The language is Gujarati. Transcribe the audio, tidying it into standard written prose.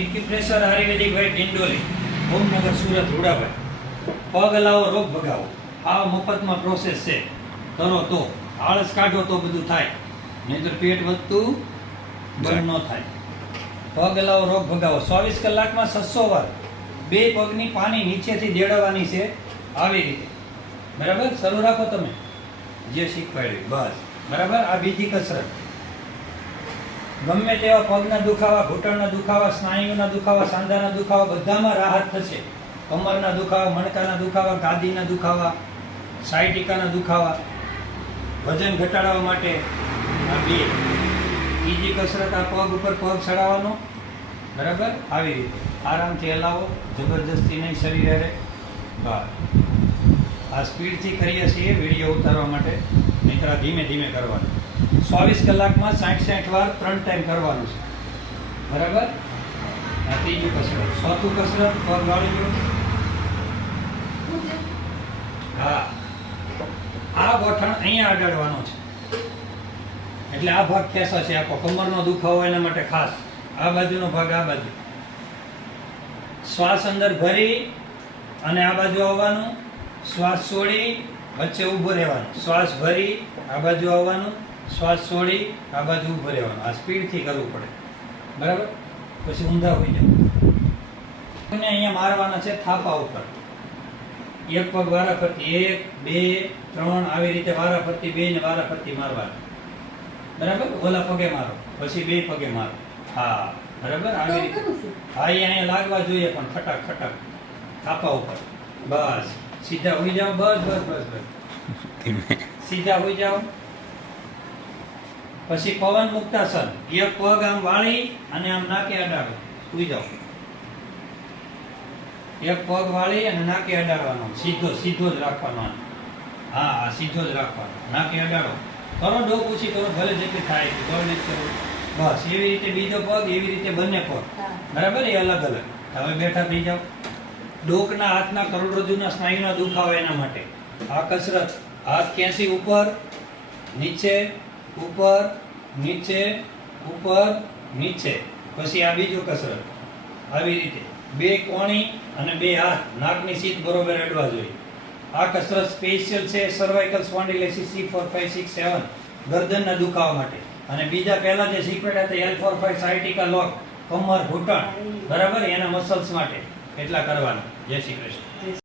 એક્યુપ્રેશર આયુર્વેદિક વાઇટ ડિંડોલી, ઓમનગર, સુરત, રૂડાભાઈ. પગ હલાવો, રોગ ભગાવો. આ મફતમાં પ્રોસેસ છે. કરો તો આળસ કાઢો તો બધું થાય, નહીંતર પેટ વધતું બંધ ન થાય. પગ હલાવો, રોગ ભગાવો. 24 કલાકમાં 600 વાર બે પગની પાની નીચેથી દેડવાની છે, આવી રીતે. બરાબર, શરૂ રાખો તમે જે શીખવાડ્યું. બસ બરાબર. આ બીજી કસરત. ગમે તેવા પગના દુખાવા, ઘૂંટણના દુખાવા, સ્નાયુના દુખાવા, સાંધાના દુખાવા બધામાં રાહત થશે. કમરના દુખાવા, મણકાના દુખાવા, ગાદીના દુખાવા, સાયટિકાના દુખાવા, વજન ઘટાડવા માટે આ બે. બીજી કસરત, આ પગ ઉપર પગ ચડાવવાનો. બરાબર, આવી રીતે આરામથી હલાવો, જબરજસ્તી નહીં શરીરે રહે. બસ આ સ્પીડથી કરીએ છીએ વિડીયો ઉતારવા માટે, નહીંતર ધીમે ધીમે કરવાનું. 24 કલાકમાં 60 વાર 3 ટાઈમ કરવાનું છે. બરાબર. આ ત્રીજું કસરત. ચોથું કસરત, પગ વાળી લો. હા, આ ગોઠણ અહીંયા અડાડવાનો છે, એટલે આ ભાગ ખેંચા છે. આખો કમરનો દુખાવો એના માટે ખાસ આ બાજુનો ભાગ, આ બાજુ. શ્વાસ અંદર ભરી અને આ બાજુ આવવાનું, શ્વાસ છોડી વચ્ચે ઊભો રહેવાનું. શ્વાસ ભરી આ બાજુ આવવાનું, શ્વાસ છોડી આ બાજુ ઊભો રહેવાનું. આ સ્પીડથી કરવું પડે. બરાબર. પછી ઊંધા હોઈ જાવ. અહીંયા મારવાના છે થાપા ઉપર. એક પગ વારા ફરતી 1 2 3 આવી રીતે વારા ફરતી 2 ને વારા ફરતી મારવાના. બરાબર. ઓલા પગે મારો, પછી 2 પગે મારો. હા, બરાબર. આવી રીતે. હા, અહીંયા લાગવા જોઈએ પણ ખટાક ખટાક થાપા ઉપર. બસ સીધા હોઈ જાઓ. બસ બસ બસ બસ સીધા હોઈ જાઓ. પછી પવન મુક્તાસન. એક પગ આમ વાળી અને આમ નાકે અડાડો, સુઈ જાઓ. એક પગ વાળી અને નાકે અડાડવાનો, સીધો સીધો જ રાખવાનો. હા, સીધો જ રાખવાનો, નાકે અડાડો. કરો ડોક ઊંચી કરો, ભલે જેટલી થાય એટલી કરો. બસ એવી રીતે બીજો પગ, એવી રીતે બંને પગ. બરાબર, એ અલગ અલગ. હવે બેઠા થઈ જાઓ. ડોકના, હાથના, કરોડરજ્જુના સ્નાયુના દુખાવા એના માટે આ કસરત. હાથ ખેંચી ઉપર નીચે, ઉપર નીચે, ઉપર નીચે. પછી આ બીજો કસરત. આવી રીતે 2 કોણી અને 2 હાથ નાકની સીટ બરોબર અડવા જોઈએ. આ કસરત સ્પેશિયલ છે સર્વાઇકલ સ્પોન્ડિલોસિસ C4 5 6 7 ગરદનના દુખાવા માટે. અને બીજા પહેલા જે શીખવાડ્યા હતા L4 5 સાયટિકા લોક, કમર, ઘૂંટણ, બરાબર, એના મસલ્સ માટે એટલા કરવાના. જય શ્રી કૃષ્ણ.